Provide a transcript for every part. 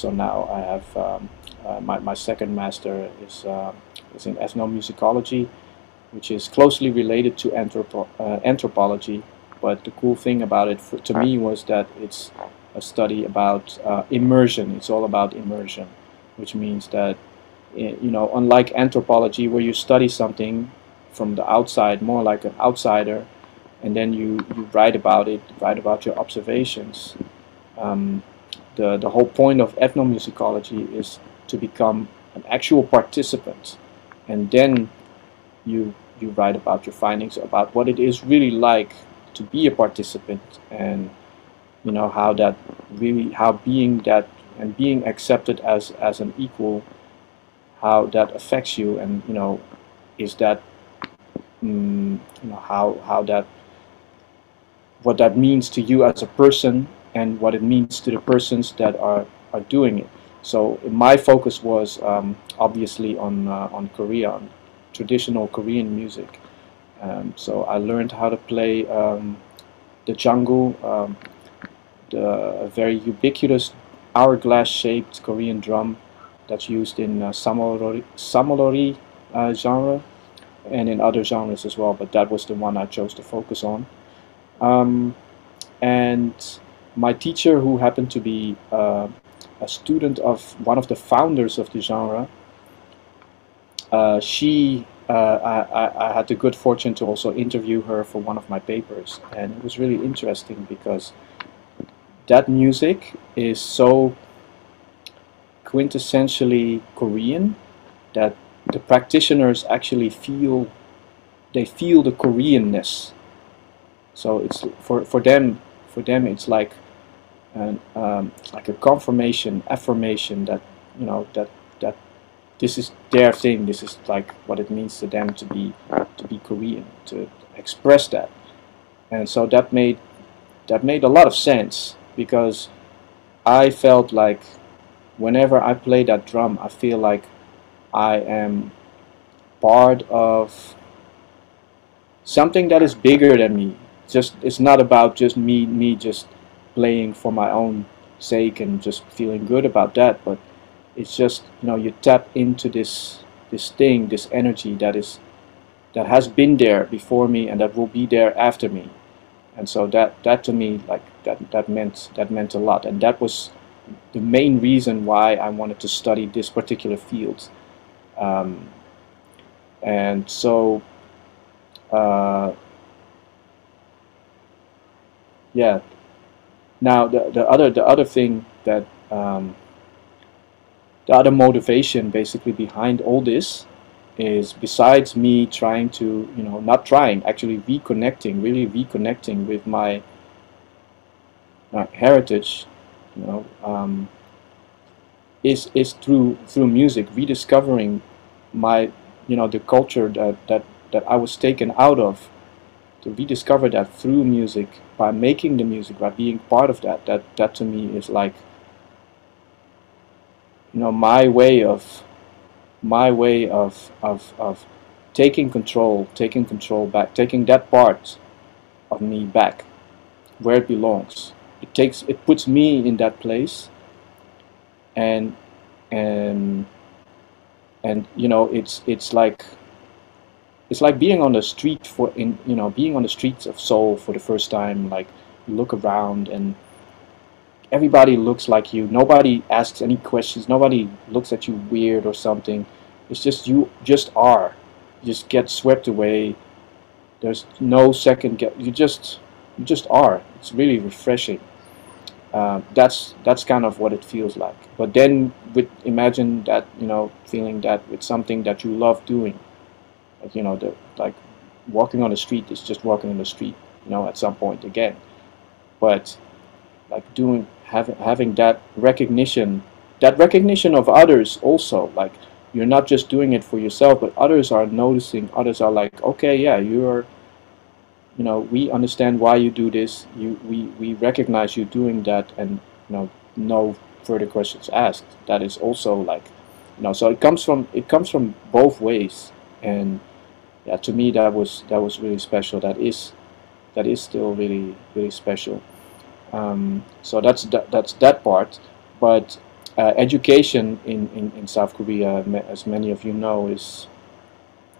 so now I have my second master is in ethnomusicology, which is closely related to anthropology. But the cool thing about it to me was that it's a study about immersion. It's all about immersion, which means that, you know, unlike anthropology, where you study something from the outside, more like an outsider, and then you write about it, write about your observations. Um, the whole point of ethnomusicology is to become an actual participant, and then you write about your findings, about what it is really like to be a participant, and you know how that really, how being that and being accepted as an equal, how that affects you, and you know, is that you know, how that, what that means to you as a person, and what it means to the persons that are doing it. So my focus was obviously on Korea, on traditional Korean music. So I learned how to play the jangu, the very ubiquitous hourglass-shaped Korean drum that's used in samolori genre, and in other genres as well, but that was the one I chose to focus on. Um, and my teacher, who happened to be a student of one of the founders of the genre, I had the good fortune to also interview her for one of my papers, and it was really interesting because that music is so quintessentially Korean that the practitioners actually feel, they feel the Koreanness. So it's for them it's like a confirmation, affirmation that, you know, that this is their thing. This is like what it means to them to be Korean, to express that. And so that made a lot of sense, because I felt like whenever I play that drum, I feel like I am part of something that is bigger than me. Just, it's not about just me just playing for my own sake and just feeling good about that, but it's just, you know, you tap into this thing, this energy that has been there before me and that will be there after me. And so that to me, like that meant a lot, and that was the main reason why I wanted to study this particular field. Um, and so uh, yeah. Now the other thing that the other motivation basically behind all this is, besides me trying to, you know, not trying, actually reconnecting, really reconnecting with my heritage, you know, is through music, rediscovering my, you know, the culture that I was taken out of, to rediscover that through music, by making the music, by being part of that to me is like, you know, my way of taking control back, taking that part of me back where it belongs. It puts me in that place, and and and you know, it's like being on the street for in you know, being on the streets of Seoul for the first time. Like, you look around and everybody looks like you. Nobody asks any questions. Nobody looks at you weird or something. It's just, you just are. You just get swept away. There's no second get. You just are. It's really refreshing. That's kind of what it feels like. But then, with imagine that, you know, feeling that with something that you love doing. Like, you know, like walking on the street is just walking on the street. You know, at some point again. But like having that recognition of others also, like, you're not just doing it for yourself, but others are noticing. Others are like, okay, yeah, you're, you know, we understand why you do this. We recognize you doing that, and, you know, no further questions asked. That is also like, you know, so it comes from both ways. And yeah, to me that was really special. That is still really really special. So that's that part. But education in South Korea, as many of you know, is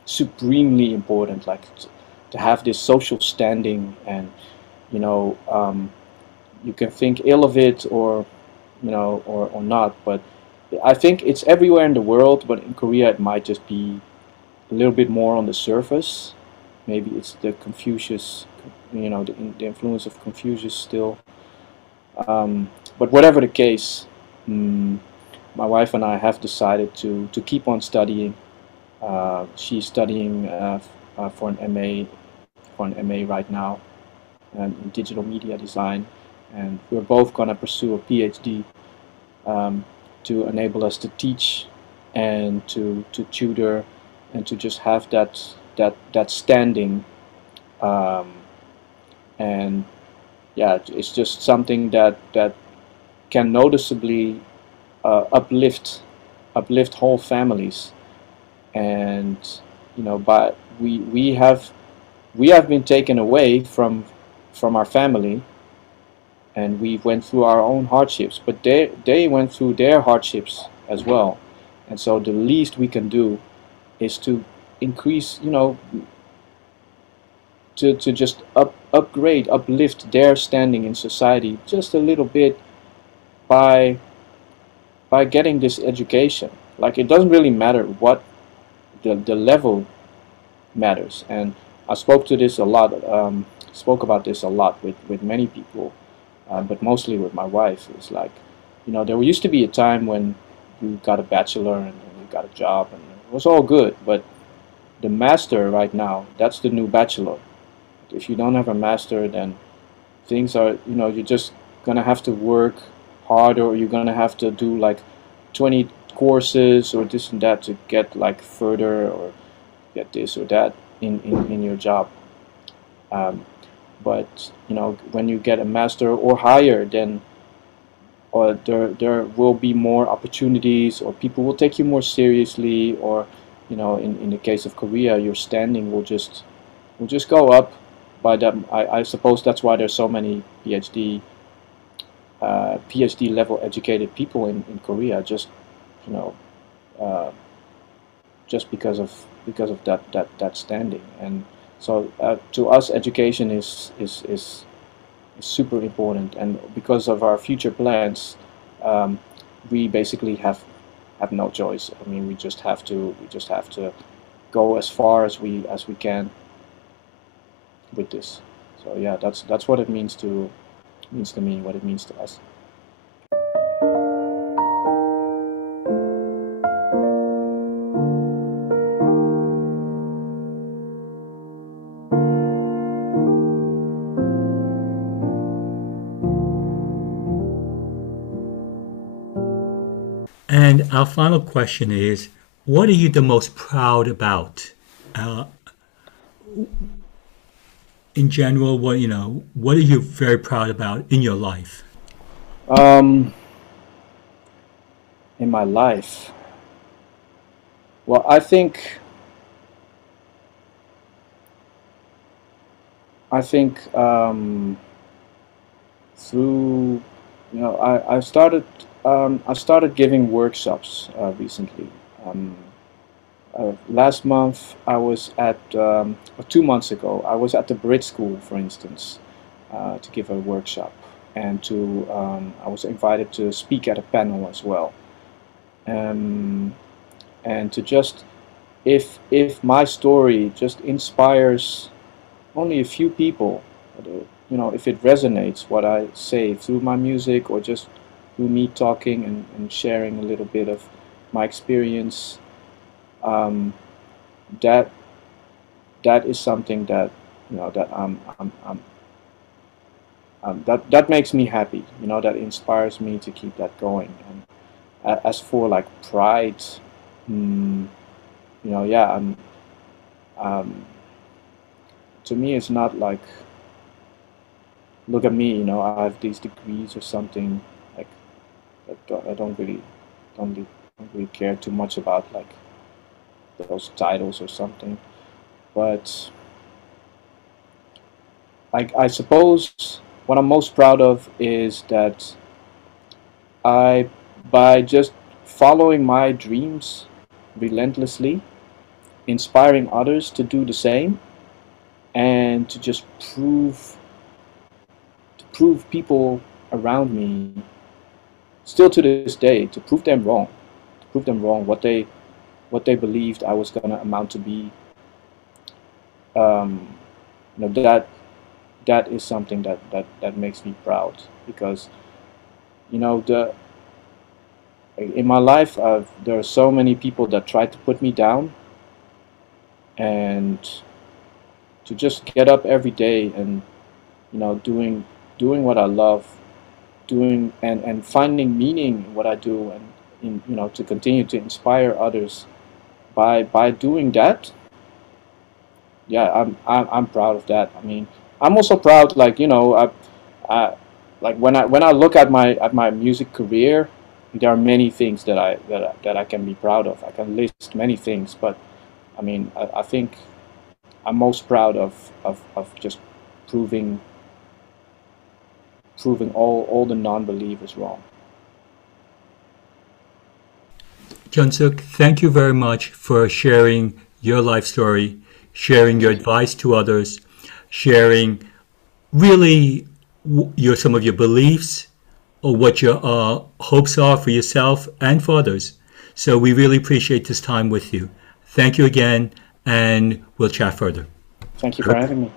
supremely important. Like to have this social standing, and you know, you can think ill of it, or you know, or not. But I think it's everywhere in the world. But in Korea, it might just be a little bit more on the surface. Maybe it's the Confucius, you know, the influence of Confucius still. But whatever the case, my wife and I have decided to keep on studying. She's studying for an MA right now in digital media design, and we're both gonna pursue a PhD um, to enable us to teach and to tutor and to just have that standing. Um, and yeah, it's just something that can noticeably uplift whole families. And you know, but we have been taken away from our family, and we went through our own hardships, but they went through their hardships as well. And so the least we can do is to increase, you know, to just uplift their standing in society just a little bit by getting this education. Like it doesn't really matter what the level matters. And I spoke to this a lot, spoke about this a lot with many people, but mostly with my wife. It's like, you know, there used to be a time when you got a bachelor and you got a job and it was all good, but the master right now, that's the new bachelor. If you don't have a master, then things are, you know, you're just gonna have to work harder, or you're gonna have to do like 20 courses or this and that to get like further, or get this or that in your job. Um, but you know, when you get a master or higher, then or there will be more opportunities, or people will take you more seriously, or you know, in the case of Korea, your standing will just go up. By that, I suppose that's why there's so many PhD level educated people in Korea. Just you know, uh, just because of that standing. And so to us, education is super important. And because of our future plans, um, we basically have no choice. I mean, we just have to go as far as we can with this. So yeah, that's what it means to me, what it means to us. And our final question is, what are you the most proud about? Uh, in general, what are you very proud about in your life? Um, in my life, well, I think through, you know, I started giving workshops recently. Um, Last month I was or 2 months ago, I was at the Brit School, for instance, to give a workshop, and I was invited to speak at a panel as well. Um, and to just, if my story just inspires only a few people, you know, if it resonates what I say through my music, or just through me talking and sharing a little bit of my experience, um, that that is something that, you know, that makes me happy. You know, that inspires me to keep that going. And as for like pride, mm, you know, yeah, um, to me it's not like, look at me, you know, I have these degrees or something. Like I don't really care too much about like those titles or something. But I suppose what I'm most proud of is that I by just following my dreams relentlessly, inspiring others to do the same, and to just prove people around me, still to this day, to prove them wrong, what they believed I was gonna amount to be. Um, that that is something that makes me proud, because the in my life there are so many people that tried to put me down, and to just get up every day and doing what I love, doing and finding meaning in what I do, and to continue to inspire others by doing that. Yeah, I'm proud of that. I mean, I'm also proud, like I like when I look at my music career, there are many things that I can be proud of. I can list many things, but I mean, I think I'm most proud of just proving all the non-believers wrong. Jun Seok, thank you very much for sharing your life story, sharing your Thank you. advice to others, sharing really some of your beliefs or what your hopes are for yourself and for others. So we really appreciate this time with you. Thank you again, and we'll chat further. Thank you for having me.